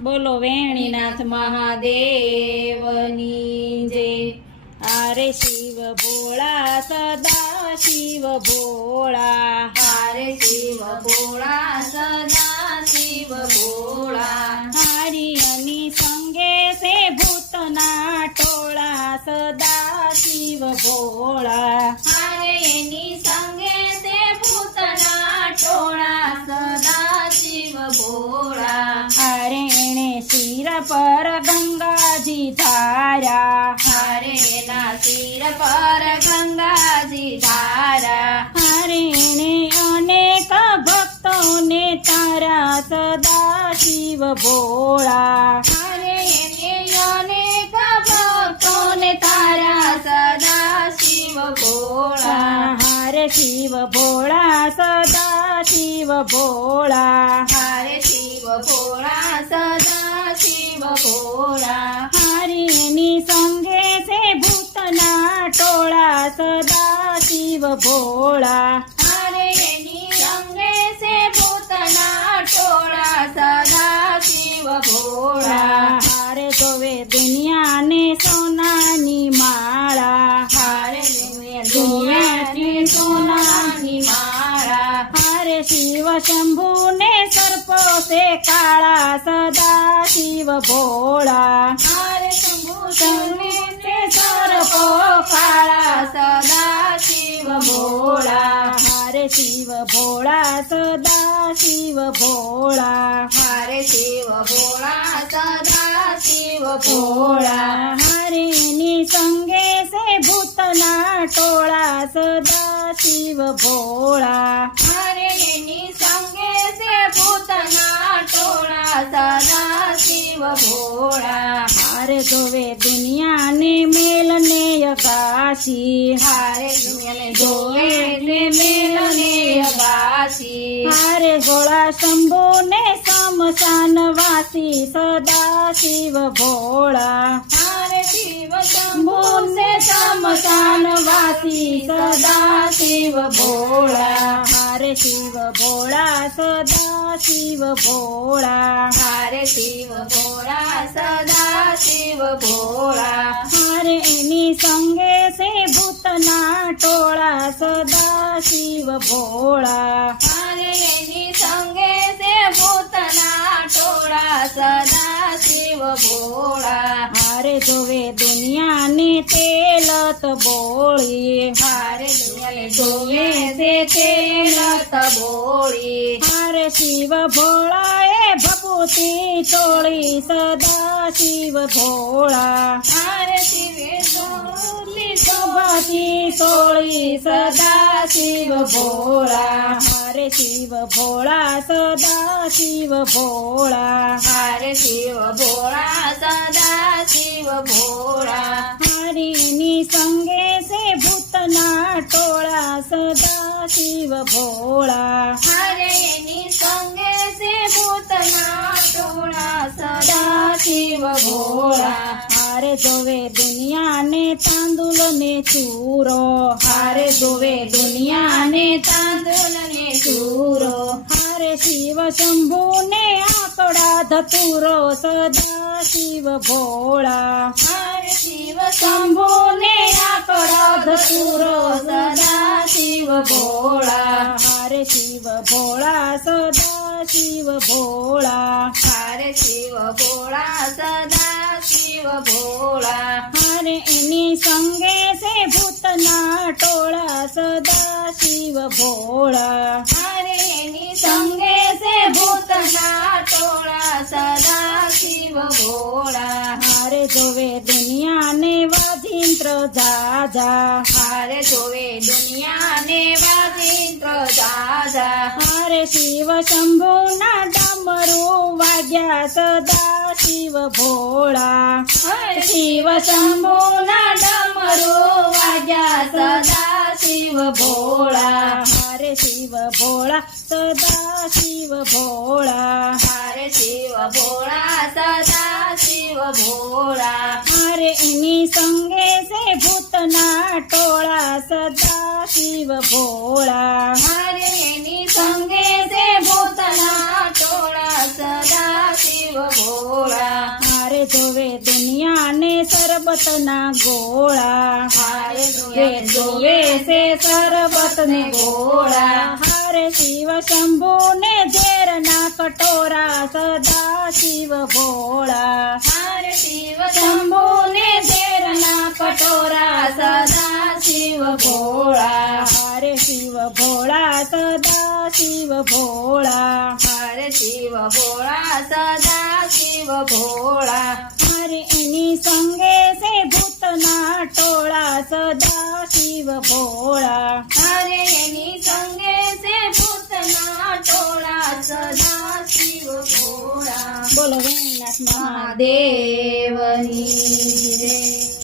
બોલો વેણીનાથ મહાદેવની જય. હારે શિવ ભોળા સદા શિવ ભોળા, હારે શિવ ભોળા સદા શિવ ભોળા. હારિયની સંગે છે ભૂતના ટોળા સદા શિવ ભોળા. હારે એની સંગે તે ભૂતના ટોળા સદા શિવ ભોળા. હારે એણે શિર પર ગંગાજી ધાર્યા, હારે એના શિર પર ગંગાજી ધારા. હારે એણે અનેક ભક્તોને તારા સદા શિવ ભોળા. હારે એને અનેક ભક્તોને તારા સદા શિવ ભોળા. હારે શિવ ભોળા સદા શિવ ભોળા. હારે શિવ ભોળા સદા શિવ ભોળા. હારીની સંગે છે ભૂતના ટોળા સદા શિવ ભોળા. હારે એની અંગે છે ભૂતના ટોળા સદા શિવ ભોળા. હારે જોવે દુનિયાને સોનાની માળા, હારે દુનિયાની સોનાની માળા. હારે શિવ શંભુને સર્પો છે કાળા સદા શિવ ભોળા. હારે શંભુ શંભુને સર્પો કાળા સદા શિવ ભોળા. હારે શિવ ભોળા સદા શિવ ભોળા. હારે શિવ ભોળા સદા શિવ ભોળા. હારેની સંગે છે ભૂતના ટોળા સદા શિવ ભોળા. હારે એની સંગે છે ભૂતના ટોળા સદા શિવ ભોળા. હારે જોવે દુનિયાને મેલને અગાશી, હારે દુનિયાને જોવે ને મેલને અગાશી. હારે ગોળા શંભુને સમશાન વાસી સદા શિવ ભોળા. હારે શિવ શંભુને સમશાન વાસી સદા શિવ ભોળા. હારે શિવ ભોળા સદા શિવ ભોળા. હારે શિવ ભોળા સદા શિવ ભોળા. હારે એની સંગે છે ભૂતના ટોળા સદા શિવ ભોળા. હારે એની સંગે છે ભૂતના ટોળા સદા શિવ ભોળા. હારે જોવે દુનિયાને તેલત બોળી, હારે દુનિયાને જોવે છે તેલત બોળી. હારે શિવ ભોળાએ ભભૂતિ ચોળી સદા શિવ ભોળા. હારે શિવે ચોલી ભભૂતિ ચોળી સદા શિવ ભોળા. હારે શિવ ભોળા સદા શિવ ભોળા. હારે શિવ ભોળા સદા શિવ ભોળા. હારીની સંગે છે ભૂતના ટોળા સદા શિવ ભોળા. હારે એની સંગે છે ભૂતના ટોળા સદા શિવ ભોળા. હારે જોવે દુનિયાને તાંદુલ ને ચૂરો, હારે જોવે દુનિયાને તાંદુલ ને ચૂરો. હારે શિવ શંભુને આકડા ધતુરો સદા શિવ ભોળા. હારે શિવ શંભુને આકડા ધતુરો સદા શિવ ભોળા. હારે શિવ ભોળા સદા શિવ ભોળા. હારે શિવ ભોળા સદા શિવ ભોળા. હારે એની સંગે છે ભૂતના ટોળા સદા શિવ ભોળા. હારે એની સંગે છે ભૂતના ટોળા સદા શિવ ભોળા. હારે જોવે દુનિયાને વાજિંત્ર જાજા, હારે જોવે દુનિયાને વાજિંત્ર જાજા. હારે શિવ શંભુના ડમરું વાગ્યા સદા શિવ ભોળા. હારે શિવ શંભુના ડમરો વાગ્યા સદા શિવ ભોળા. હારે શિવ ભોળા સદા શિવ ભોળા. હારે શિવ ભોળા સદા શિવ ભોળા. હારે એની સંગે છે ભૂતના ટોળા સદા શિવ ભોળા. હારે એની સંગે છે ભૂતના ટોળા સદા શિવ ભોળા. જોવે દુનિયાને સરબતના ગોળા હારે જોવે છે સરબતને ગોળા હારે શિવ શંભુને ઝેરના કટોરા સદા શિવ ભોળા હારે શિવ શંભુને ઝેરના કટોરા સદા શિવ ભોળા હારે શિવ ભોળા સદા શિવ ભોળા હરે શિવ ભોળા સદા શિવ ભોળા હારે એની સંગે છે ભૂતના ટોળા સદા શિવ ભોળા હરે એની સંગે છે ભૂતના ટોળા સદા શિવ ભોળા બોલો વેણનાથ મહાદેવ મહાદેવની જય.